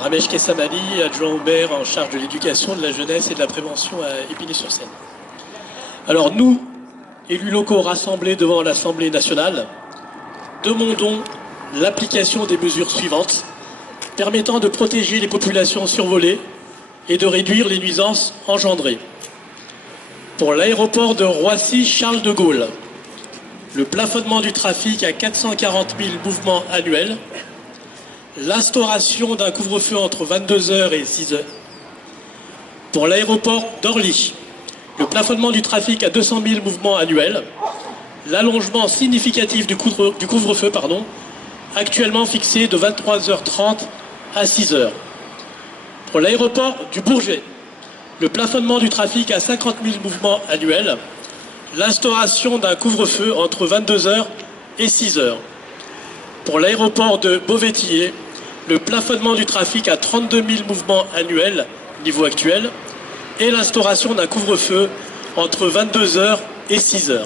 Ramesh Kessamali, adjoint au maire en charge de l'éducation, de la jeunesse et de la prévention à Épinay-sur-Seine. Alors nous, élus locaux rassemblés devant l'Assemblée nationale, demandons l'application des mesures suivantes permettant de protéger les populations survolées et de réduire les nuisances engendrées. Pour l'aéroport de Roissy-Charles de Gaulle, le plafonnement du trafic à 440 000 mouvements annuels, l'instauration d'un couvre-feu entre 22h et 6h. Pour l'aéroport d'Orly, le plafonnement du trafic à 200 000 mouvements annuels, l'allongement significatif du couvre-feu, actuellement fixé de 23h30 à 6h. Pour l'aéroport du Bourget, le plafonnement du trafic à 50 000 mouvements annuels, l'instauration d'un couvre-feu entre 22h et 6h. Pour l'aéroport de Beauvais-Tillé, le plafonnement du trafic à 32 000 mouvements annuels, niveau actuel, et l'instauration d'un couvre-feu entre 22h et 6h.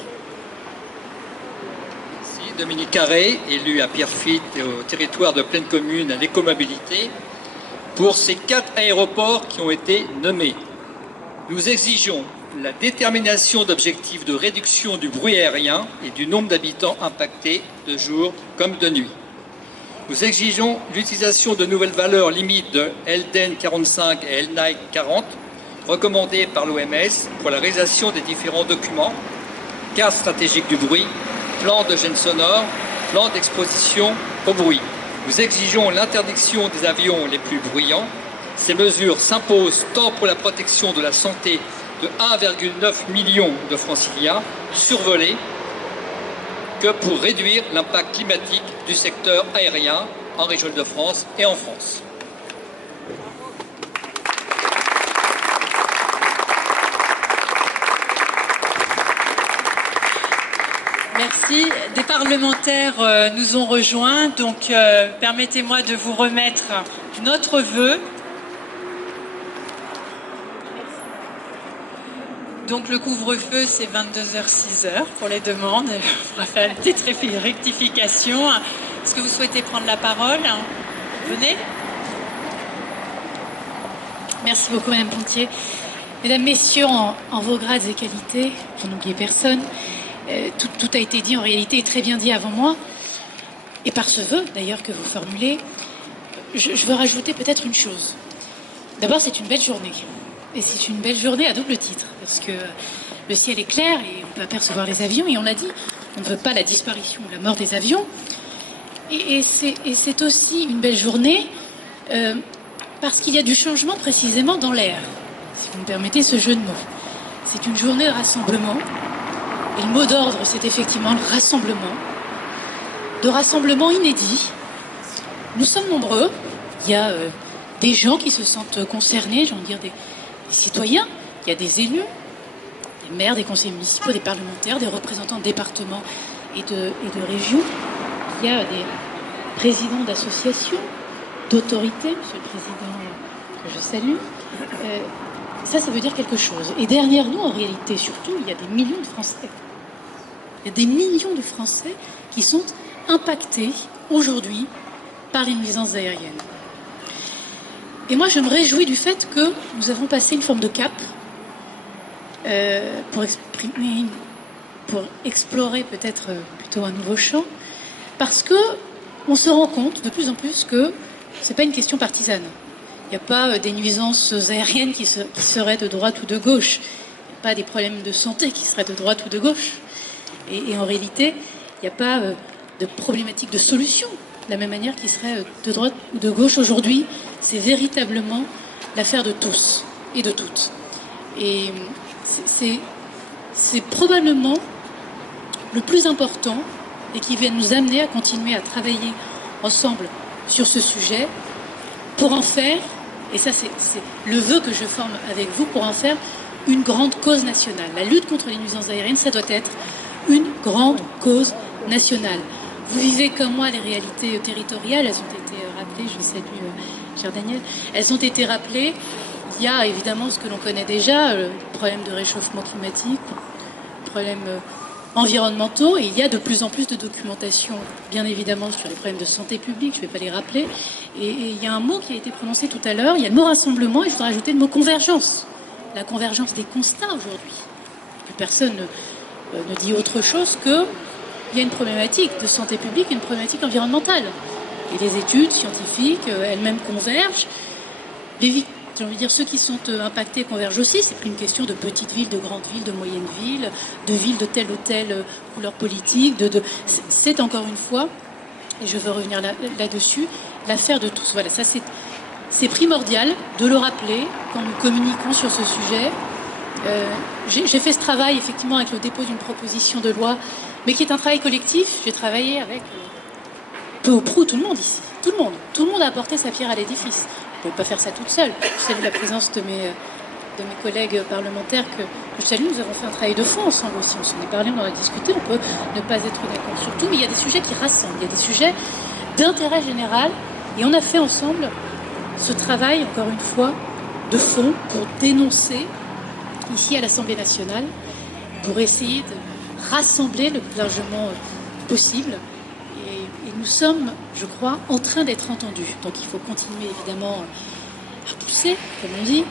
Merci. Dominique Carré, élu à Pierrefitte et au territoire de pleine commune à l'écomobilité, pour ces 4 aéroports qui ont été nommés. Nous exigeons la détermination d'objectifs de réduction du bruit aérien et du nombre d'habitants impactés de jour comme de nuit. Nous exigeons l'utilisation de nouvelles valeurs limites de LDN 45 et LNIC 40 recommandées par l'OMS pour la réalisation des différents documents, carte stratégique du bruit, plan de gêne sonore, plan d'exposition au bruit. Nous exigeons l'interdiction des avions les plus bruyants. Ces mesures s'imposent tant pour la protection de la santé de 1,9 million de franciliens survolés que pour réduire l'impact climatique du secteur aérien en région de France et en France. Merci. Des parlementaires nous ont rejoints, donc permettez-moi de vous remettre notre vœu. Donc le couvre-feu, c'est 22h, 6h pour les demandes. On va faire une petite rectification. Est-ce que vous souhaitez prendre la parole? Venez. Merci beaucoup, Madame Pontier. Mesdames, Messieurs, en vos grades et qualités, pour n'oublier personne, tout a été dit en réalité et très bien dit avant moi. Et par ce vœu, d'ailleurs, que vous formulez, je veux rajouter peut-être une chose. D'abord, c'est une belle journée. Et c'est une belle journée à double titre, parce que le ciel est clair et on peut apercevoir les avions, et on l'a dit, on ne veut pas la disparition ou la mort des avions. Et c'est aussi une belle journée parce qu'il y a du changement précisément dans l'air, si vous me permettez ce jeu de mots. C'est une journée de rassemblement, et le mot d'ordre, c'est effectivement le rassemblement, de rassemblement inédit. Nous sommes nombreux, il y a des gens qui se sentent concernés, j'ai envie de dire des citoyens, il y a des élus, des maires, des conseillers municipaux, des parlementaires, des représentants de départements et de régions. Il y a des présidents d'associations, d'autorités, monsieur le président que je salue. Ça veut dire quelque chose. Et derrière nous, en réalité, surtout, il y a des millions de Français. Il y a des millions de Français qui sont impactés aujourd'hui par les nuisances aériennes. Et moi, je me réjouis du fait que nous avons passé une forme de cap pour explorer peut-être plutôt un nouveau champ, parce que on se rend compte de plus en plus que c'est pas une question partisane. Il n'y a pas des nuisances aériennes qui seraient de droite ou de gauche. Il n'y a pas des problèmes de santé qui seraient de droite ou de gauche. Et en réalité, il n'y a pas de problématique de solution de la même manière qui serait de droite ou de gauche. Aujourd'hui, c'est véritablement l'affaire de tous et de toutes. Et c'est probablement le plus important et qui va nous amener à continuer à travailler ensemble sur ce sujet pour en faire, et ça c'est le vœu que je forme avec vous, pour en faire une grande cause nationale. La lutte contre les nuisances aériennes, ça doit être une grande cause nationale. Vous vivez comme moi les réalités territoriales, elles ont été rappelées, je salue cher Daniel, elles ont été rappelées. Il y a évidemment ce que l'on connaît déjà, le problème de réchauffement climatique, le problème environnementaux, et il y a de plus en plus de documentation, bien évidemment, sur les problèmes de santé publique, je ne vais pas les rappeler, et il y a un mot qui a été prononcé tout à l'heure, il y a le mot rassemblement, et je voudrais ajouter le mot convergence, la convergence des constats aujourd'hui. Plus personne ne dit autre chose que il y a une problématique de santé publique et une problématique environnementale. Et les études scientifiques elles-mêmes convergent. J'ai envie de dire, ceux qui sont impactés convergent aussi. C'est plus une question de petites villes, de grandes villes, de moyennes villes, de villes de telle ou telle couleur politique. C'est encore une fois, et je veux revenir là-dessus, l'affaire de tous. Voilà, ça c'est primordial de le rappeler quand nous communiquons sur ce sujet. J'ai fait ce travail effectivement avec le dépôt d'une proposition de loi, mais qui est un travail collectif. J'ai travaillé avec peu ou prou tout le monde ici. Tout le monde a apporté sa pierre à l'édifice. Je ne peux pas faire ça toute seule. Je salue la présence de mes collègues parlementaires que je salue. Nous avons fait un travail de fond ensemble aussi. On s'en est parlé, on en a discuté. On peut ne pas être d'accord sur tout, mais il y a des sujets qui rassemblent. Il y a des sujets d'intérêt général. Et on a fait ensemble ce travail, encore une fois, de fond pour dénoncer ici à l'Assemblée nationale, pour essayer de rassembler le plus largement possible. Et nous sommes, je crois, en train d'être entendus. Donc il faut continuer évidemment à pousser, comme on dit,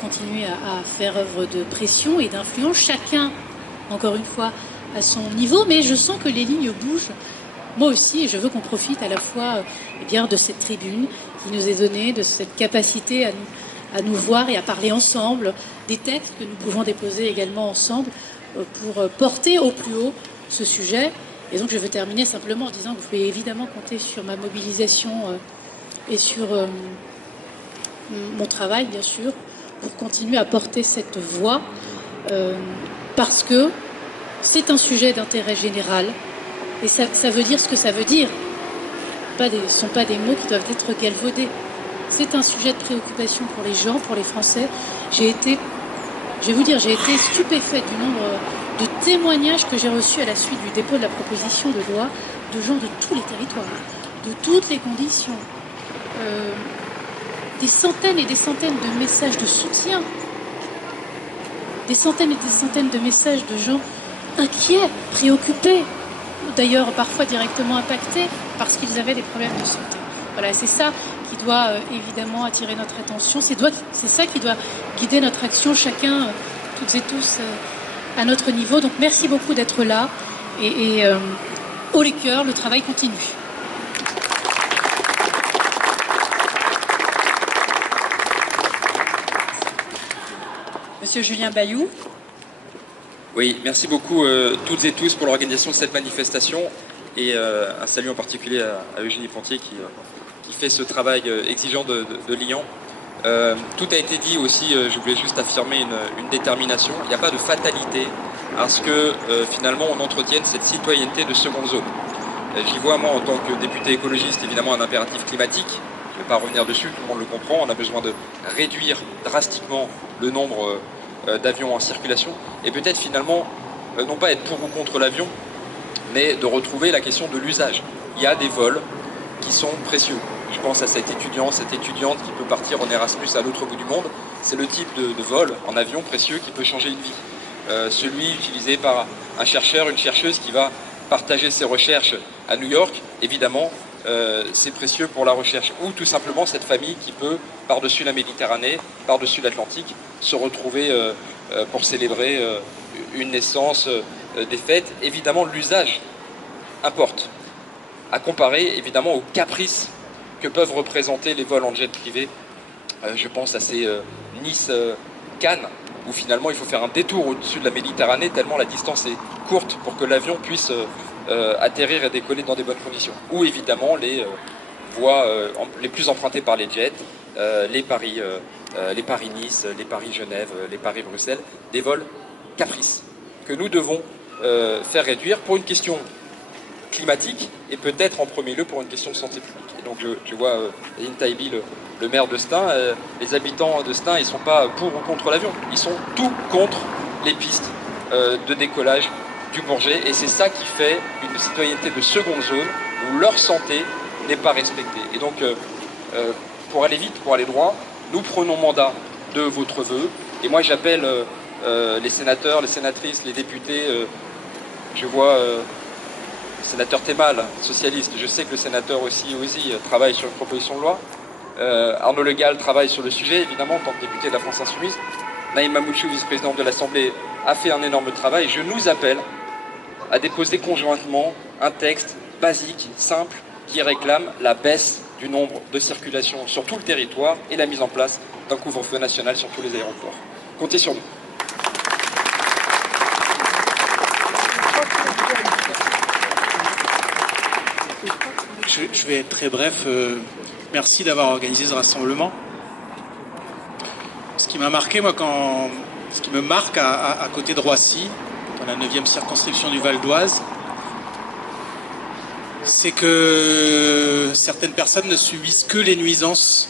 continuer à faire œuvre de pression et d'influence, chacun, encore une fois, à son niveau. Mais je sens que les lignes bougent, moi aussi, et je veux qu'on profite à la fois bien de cette tribune qui nous est donnée, de cette capacité à nous voir et à parler ensemble, des textes que nous pouvons déposer également ensemble pour porter au plus haut ce sujet. Et donc je veux terminer simplement en disant que vous pouvez évidemment compter sur ma mobilisation et sur mon travail, bien sûr, pour continuer à porter cette voix, parce que c'est un sujet d'intérêt général, et ça veut dire ce que ça veut dire. Ce ne sont pas des mots qui doivent être galvaudés. C'est un sujet de préoccupation pour les gens, pour les Français. Je vais vous dire, j'ai été stupéfaite du nombre de témoignages que j'ai reçus à la suite du dépôt de la proposition de loi, de gens de tous les territoires, de toutes les conditions, des centaines et des centaines de messages de soutien, des centaines et des centaines de messages de gens inquiets, préoccupés, d'ailleurs parfois directement impactés parce qu'ils avaient des problèmes de santé. Voilà, c'est ça qui doit évidemment attirer notre attention, c'est ça qui doit guider notre action, chacun, toutes et tous, à notre niveau. Donc merci beaucoup d'être là et haut les cœurs, le travail continue. Monsieur Julien Bayou. Oui, merci beaucoup toutes et tous pour l'organisation de cette manifestation et un salut en particulier à Eugénie Pontier qui fait ce travail exigeant de liant. Tout a été dit aussi, je voulais juste affirmer une détermination. Il n'y a pas de fatalité à ce que finalement on entretienne cette citoyenneté de seconde zone. J'y vois moi en tant que député écologiste évidemment un impératif climatique. Je ne vais pas revenir dessus, tout le monde le comprend. On a besoin de réduire drastiquement le nombre d'avions en circulation et peut-être finalement non pas être pour ou contre l'avion, mais de retrouver la question de l'usage. Il y a des vols qui sont précieux. Je pense à cette étudiante qui peut partir en Erasmus à l'autre bout du monde. C'est le type de vol en avion précieux qui peut changer une vie. Celui utilisé par un chercheur, une chercheuse qui va partager ses recherches à New York, évidemment, c'est précieux pour la recherche. Ou tout simplement cette famille qui peut, par-dessus la Méditerranée, par-dessus l'Atlantique, se retrouver pour célébrer une naissance, des fêtes. Évidemment, l'usage importe. À comparer, évidemment, aux caprices que peuvent représenter les vols en jet privé. Je pense à ces Nice-Cannes, où finalement il faut faire un détour au-dessus de la Méditerranée, tellement la distance est courte pour que l'avion puisse atterrir et décoller dans des bonnes conditions. Ou évidemment les voies les plus empruntées par les jets, les Paris-Nice, les Paris-Genève, les Paris-Bruxelles, des vols caprices que nous devons faire réduire pour une question climatique et peut-être en premier lieu pour une question de santé publique. Et donc je vois Aline Taibi, le maire de Stein, les habitants de Stein, ils ne sont pas pour ou contre l'avion, ils sont tout contre les pistes de décollage du Bourget, et c'est ça qui fait une citoyenneté de seconde zone où leur santé n'est pas respectée. Et donc pour aller vite, pour aller droit, nous prenons mandat de votre vœu, et moi j'appelle les sénateurs, les sénatrices, les députés Je vois le sénateur Thémal, socialiste. Je sais que le sénateur aussi, Ozy, travaille sur une proposition de loi. Arnaud Le Gall travaille sur le sujet, évidemment, en tant que député de la France Insoumise. Naïm Mamouchou, vice-présidente de l'Assemblée, a fait un énorme travail. Je nous appelle à déposer conjointement un texte basique, simple, qui réclame la baisse du nombre de circulations sur tout le territoire et la mise en place d'un couvre-feu national sur tous les aéroports. Comptez sur nous. Je vais être très bref. Merci d'avoir organisé ce rassemblement. Ce qui m'a marqué, moi, ce qui me marque à côté de Roissy, dans la 9e circonscription du Val d'Oise, c'est que certaines personnes ne subissent que les nuisances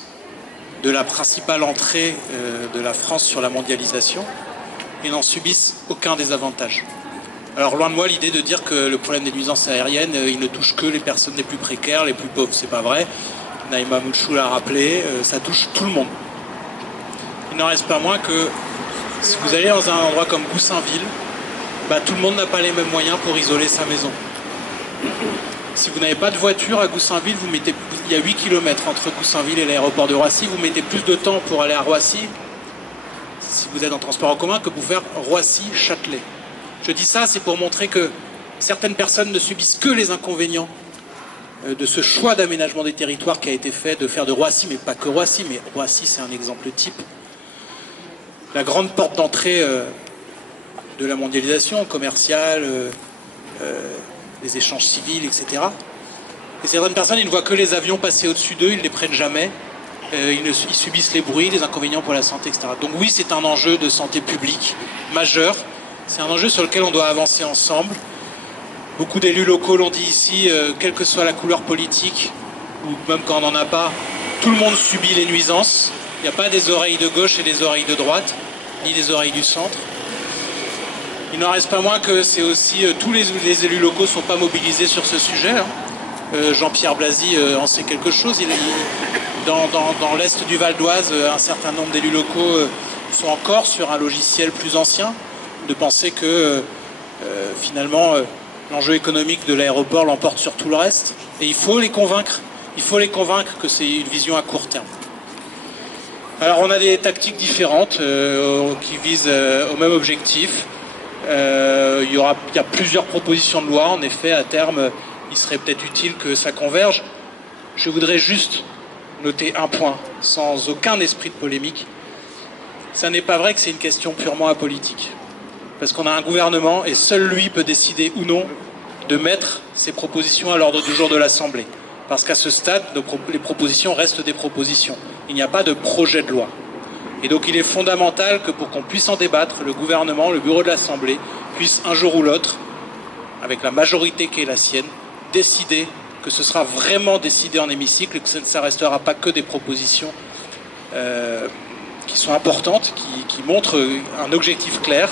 de la principale entrée de la France sur la mondialisation et n'en subissent aucun des avantages. Alors loin de moi l'idée de dire que le problème des nuisances aériennes, il ne touche que les personnes les plus précaires, les plus pauvres. C'est pas vrai. Naïm Mamouchou l'a rappelé, ça touche tout le monde. Il n'en reste pas moins que si vous allez dans un endroit comme Goussainville, tout le monde n'a pas les mêmes moyens pour isoler sa maison. Si vous n'avez pas de voiture à Goussainville, il y a 8 km entre Goussainville et l'aéroport de Roissy, vous mettez plus de temps pour aller à Roissy, si vous êtes en transport en commun, que pour faire Roissy-Châtelet. Je dis ça, c'est pour montrer que certaines personnes ne subissent que les inconvénients de ce choix d'aménagement des territoires qui a été fait, de faire de Roissy, mais pas que Roissy, mais Roissy c'est un exemple type, la grande porte d'entrée de la mondialisation commerciale, des échanges civils, etc. Et certaines personnes, ils ne voient que les avions passer au-dessus d'eux, ils ne les prennent jamais, ils subissent les bruits, les inconvénients pour la santé, etc. Donc oui, c'est un enjeu de santé publique majeur, c'est un enjeu sur lequel on doit avancer ensemble. Beaucoup d'élus locaux l'ont dit ici, quelle que soit la couleur politique, ou même quand on n'en a pas, tout le monde subit les nuisances. Il n'y a pas des oreilles de gauche et des oreilles de droite, ni des oreilles du centre. Il n'en reste pas moins que c'est aussi tous les élus locaux ne sont pas mobilisés sur ce sujet. Jean-Pierre Blasi en sait quelque chose. Dans l'est du Val d'Oise, un certain nombre d'élus locaux sont encore sur un logiciel plus ancien, de penser que finalement l'enjeu économique de l'aéroport l'emporte sur tout le reste. Et il faut les convaincre. Il faut les convaincre que c'est une vision à court terme. Alors on a des tactiques différentes qui visent au même objectif. Il y a plusieurs propositions de loi. En effet, à terme, il serait peut-être utile que ça converge. Je voudrais juste noter un point, sans aucun esprit de polémique. Ça n'est pas vrai que c'est une question purement apolitique. Parce qu'on a un gouvernement et seul lui peut décider ou non de mettre ses propositions à l'ordre du jour de l'Assemblée. Parce qu'à ce stade, les propositions restent des propositions. Il n'y a pas de projet de loi. Et donc il est fondamental que pour qu'on puisse en débattre, le gouvernement, le bureau de l'Assemblée, puisse un jour ou l'autre, avec la majorité qui est la sienne, décider que ce sera vraiment décidé en hémicycle et que ça ne restera pas que des propositions qui sont importantes, qui montrent un objectif clair,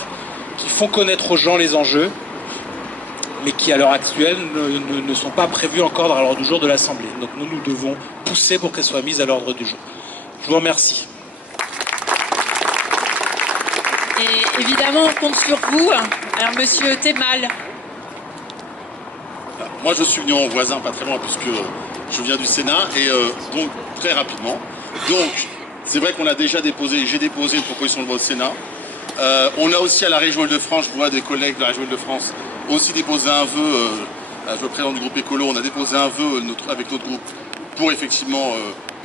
qui font connaître aux gens les enjeux, mais qui à l'heure actuelle ne sont pas prévus encore dans l'ordre du jour de l'Assemblée. Donc nous devons pousser pour qu'elles soient mises à l'ordre du jour. Je vous remercie. Et évidemment, on compte sur vous. Alors, monsieur Thémal. Moi, je suis venu en voisin, pas très loin, puisque je viens du Sénat, et donc, très rapidement. Donc, c'est vrai qu'on a déjà déposé, j'ai déposé une proposition de loi au Sénat. On a aussi à la région Île-de-France, je vois des collègues de la région Île-de-France, aussi déposé un vœu, je me présente du groupe Écolo, on a déposé un vœu avec notre groupe pour effectivement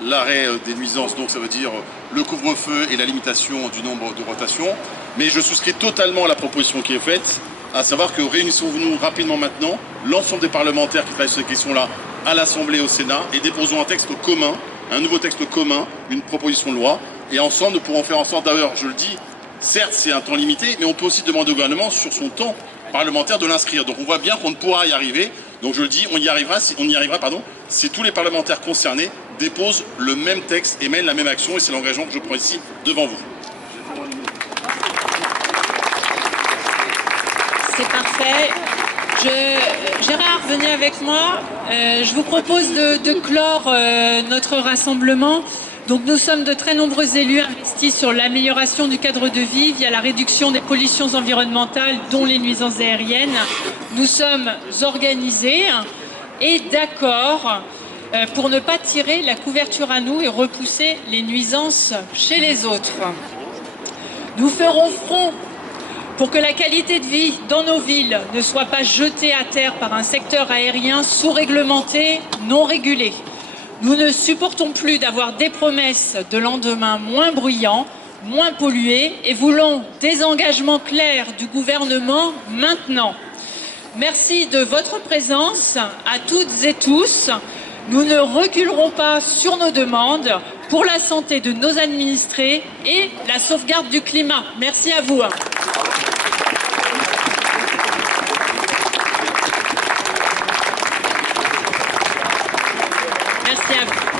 l'arrêt des nuisances, donc ça veut dire le couvre-feu et la limitation du nombre de rotations. Mais je souscris totalement à la proposition qui est faite, à savoir que réunissons-nous rapidement maintenant, l'ensemble des parlementaires qui travaillent sur ces questions-là à l'Assemblée et au Sénat, et déposons un texte commun, un nouveau texte commun, une proposition de loi, et ensemble nous pourrons faire en sorte, d'ailleurs je le dis, certes c'est un temps limité, mais on peut aussi demander au gouvernement sur son temps parlementaire de l'inscrire. Donc on voit bien qu'on ne pourra y arriver, donc je le dis, on y arrivera si tous les parlementaires concernés déposent le même texte et mènent la même action, et c'est l'engagement que je prends ici devant vous. C'est parfait. Gérard, venez avec moi. Je vous propose de clore notre rassemblement Donc nous sommes de très nombreux élus investis sur l'amélioration du cadre de vie via la réduction des pollutions environnementales, dont les nuisances aériennes. Nous sommes organisés et d'accord pour ne pas tirer la couverture à nous et repousser les nuisances chez les autres. Nous ferons front pour que la qualité de vie dans nos villes ne soit pas jetée à terre par un secteur aérien sous-réglementé, non régulé. Nous ne supportons plus d'avoir des promesses de lendemain moins bruyants, moins pollués et voulons des engagements clairs du gouvernement maintenant. Merci de votre présence à toutes et tous. Nous ne reculerons pas sur nos demandes pour la santé de nos administrés et la sauvegarde du climat. Merci à vous. Merci à vous.